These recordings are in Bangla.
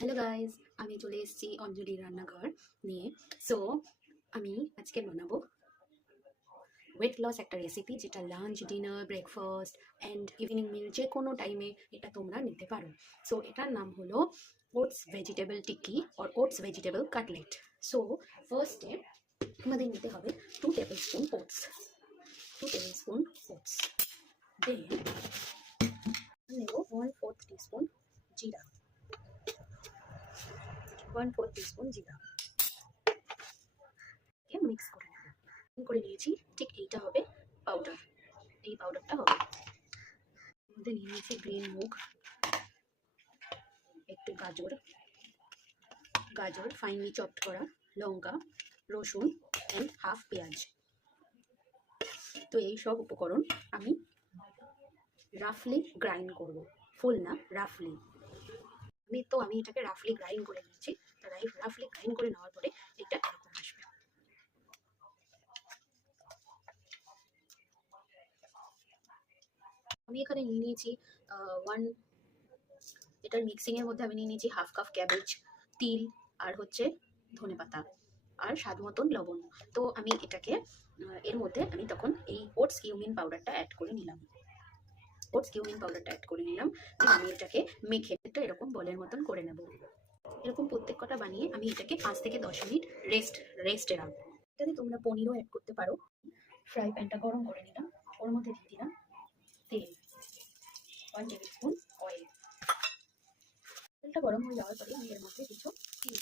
হ্যালো গাইস, আমি চলে এসেছি অঞ্জলির রান্নাঘর নিয়ে। সো আমি আজকে বানাবো ওয়েট লস একটা রেসিপি, যেটা lunch, dinner, breakfast and evening meal যে কোনো টাইমে এটা তোমরা নিতে পারো। সো এটার নাম হলো oats vegetable tikki or oats vegetable cutlet. So ফার্স্টে আমাদের নিতে হবে 2 tablespoon oats, 2 tablespoon oats. Then নেব 1/4 টিস্পুন জিরা, 1/4 টিস্পুন জিরা মিক্স করে নেব। করে নিয়েছি, ঠিক এইটা হবে পাউডার, এই পাউডারটা হবে। মধ্যে নিয়ে নিয়েছি গ্রিন মুগ, একটু গাজর, গাজর ফাইনলি চপড করা, লঙ্কা, রসুন অ্যান্ড হাফ পেঁয়াজ। তো এই সব উপকরণ আমি রাফলি গ্রাইন্ড করব, ফুল না, রাফলি। আমি এটাকে রাফলি গ্রাইন্ড করে নিয়েছি। রাফলি গ্রাইন্ড করে নেওয়ার পরে এটা এরকম আসবে। আমি এখানে নিয়ে নিয়েছি এটার মিক্সিংয়ের মধ্যে আমি নিয়ে নিয়েছি হাফ কাপ ক্যাবেজ, তিল, আর হচ্ছে ধনেপাতা, আর স্বাদ মতন লবণ। তো আমি এটাকে এর মধ্যে আমি তখন এই ওটস কিউমিন পাউডারটা অ্যাড করে নিলাম। আমি এটাকে মেখে একটা এরকম বলের মতন করে নেব। এরকম প্রত্যেক কটা বানিয়ে আমি এটাকে 5 থেকে 10 মিনিট রেস্টে রাখবো। এটাতে তোমরা পনিরও অ্যাড করতে পারো। ফ্রাই প্যানটা গরম করে নিলাম, ওর মধ্যে দিয়ে দিলাম তেল, 1 টেবিল স্পুন অয়েল। তেলটা গরম হয়ে যাওয়ার পরে আমি এর মধ্যে কিছু তিল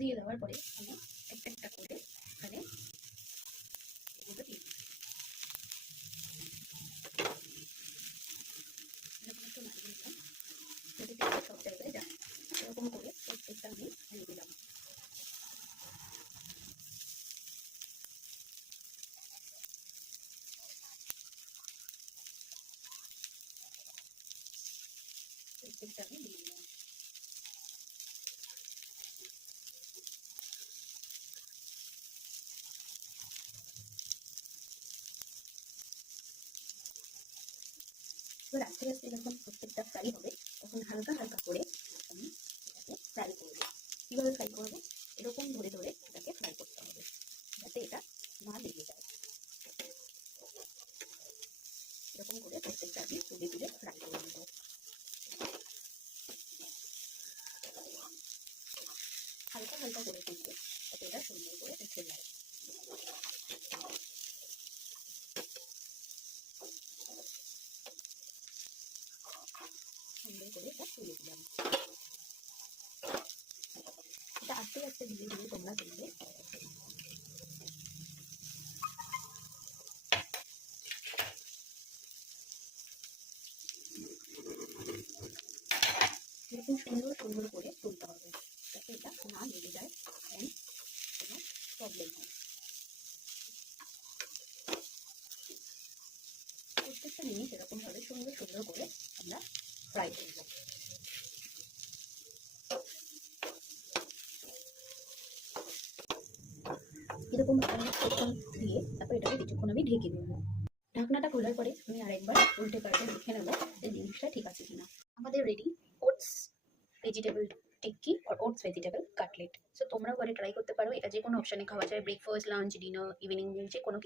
দিয়ে দেওয়ার পরে আমি একটা একটা করে এখানে এগুলো দিয়ে দিই। এরকম একটু নাড়িয়ে নিলাম যাতে তেলটা সব জায়গায় যায়। এরকম করে প্রত্যেকটা আমি দিয়ে দিলাম। প্রত্যেকটা আমি দিয়ে দিলাম। এবার আস্তে আস্তে যখন প্রত্যেকটা ফ্রাই হবে তখন হালকা হালকা করে আমি এটাকে ফ্রাই করবো। কীভাবে ফ্রাই করবো? এরকম ধরে ধরে এটাকে ফ্রাই করতে হবে যাতে এটা না লেগে যায়। এরকম করে প্রত্যেকটা আমি তুলে তুলে ফ্রাই করে নেবো। হালকা হালকা করে তুলবে যাতে এটা সুন্দর করে উঠে যায়। সুন্দর করে এটা তুলে দিলাম। এটা আস্তে আস্তে ধীরে ধীরে তোমরা তুলবে। এরকম সুন্দর সুন্দর করে তুলতে হবে যাতে এটা না লেগে যায় অ্যান্ড কোনো প্রবলেম হয়। প্রত্যেকটা জিনিস এরকমভাবে সুন্দর সুন্দর করে আমরা ফ্রাই করবো। এরকম কিছুক্ষণ দিয়ে তারপর এটাকে কিছুক্ষণ আমি ঢেকে দেবো। ঢাকনাটা খোলার পরে আমি আরেকবার উল্টে পাল্টে দেখে নেবো যে জিনিসটা ঠিক আছে কিনা। আমাদের রেডি ওটস ভেজিটেবল টিক্কি আর ওটস ভেজিটেবল কাটলেট। সো তোমরাও ঘরে ট্রাই করতে পারো। এটা যে কোনো অপশানে খাওয়া যায়, breakfast, lunch, dinner, evening meal যে কোনো